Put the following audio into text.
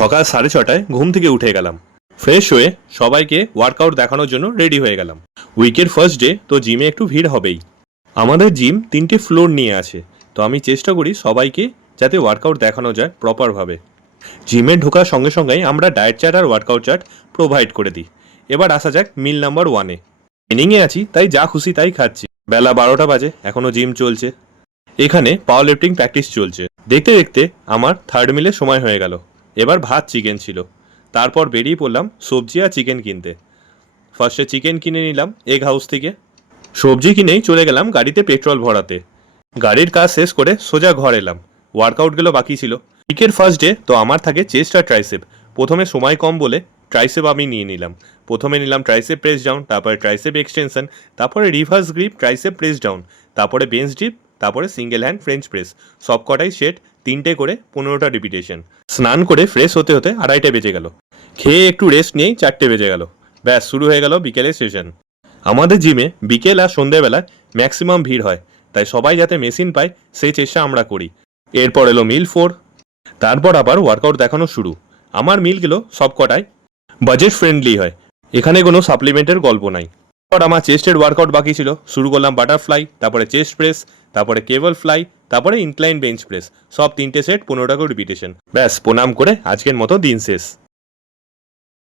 সকাল 6:30টায় ঘুম থেকে উঠে গেলাম, ফ্রেশ হয়ে সবাইকে ওয়ার্কআউট দেখানোর জন্য রেডি হয়ে গেলাম। উইকের ফার্স্ট ডে তো জিমে একটু ভিড় হবেই। আমাদের জিম 3টে ফ্লোর নিয়ে আছে, তো আমি চেষ্টা করি সবাইকে যাতে ওয়ার্কআউট দেখানো যায় প্রপারভাবে। জিমে ঢোকার সঙ্গে সঙ্গেই আমরা ডায়েট চার্ট আর ওয়ার্কআউট চার্ট প্রোভাইড করে দিই। এবার আসা যাক মিল নাম্বার 1-এ। ট্রেনিংয়ে আছি তাই যা খুশি তাই খাচ্ছি। বেলা 12টা বাজে, এখনও জিম চলছে। এখানে পাওয়ার লিফটিং প্র্যাকটিস চলছে। দেখতে দেখতে আমার থার্ড মিলের সময় হয়ে গেল। এবার ভাত চিকেন ছিল, তারপর বেরিয়ে পড়লাম সবজি আর চিকেন কিনতে। ফার্স্টে চিকেন কিনে নিলাম এগ হাউস থেকে। সবজি কিনেই চলে গেলাম গাড়িতে পেট্রোল ভরাতে। গাড়ির কাজ শেষ করে সোজা ঘর এলাম। ওয়ার্কআউটগুলো বাকি ছিল। উইকের ফার্স্ট ডে তো আমার থাকে চেস্ট আর ট্রাইসেপ। প্রথমে সময় কম বলে ট্রাইসেপ আমি নিয়ে নিলাম। প্রথমে নিলাম ট্রাইসেপ প্রেস ডাউন, তারপরে ট্রাইসেপ এক্সটেনশন, তারপরে reverse grip tricep press down, তারপরে বেঞ্চ ডিপ, তারপরে সিঙ্গেল হ্যান্ড ফ্রেঞ্চ প্রেস। সব কটাই সেট, 3টে করে 15টা রিপিটেশন। স্নান করে ফ্রেশ হতে হতে 2:30 বেজে গেল। খেয়ে একটু রেস্ট নিয়েই 4টে বেজে গেল। ব্যাস শুরু হয়ে গেল বিকেলের সেশন। আমাদের জিমে বিকেল আর সন্ধ্যেবেলায় ম্যাক্সিমাম ভিড় হয়, তাই সবাই যাতে মেশিন পায় সেই চেষ্টা আমরা করি। এরপর এলো মিল 4, তারপর আবার ওয়ার্কআউট দেখানো শুরু। আমার মিলগুলো সব কটাই বাজেট ফ্রেন্ডলি হয়, এখানে কোনো সাপ্লিমেন্টের গল্প নাই। এরপর আমার চেস্টের ওয়ার্কআউট বাকি ছিল। শুরু করলাম বাটারফ্লাই, তারপরে চেস্ট প্রেস, তারপরে কেবল ফ্লাই, তারপরে ইনক্লাইন বেঞ্চ প্রেস। সব 3টে সেট 15টা করে রিপিটেশন। ব্যাস প্রণাম করে আজকের মতো দিন শেষ।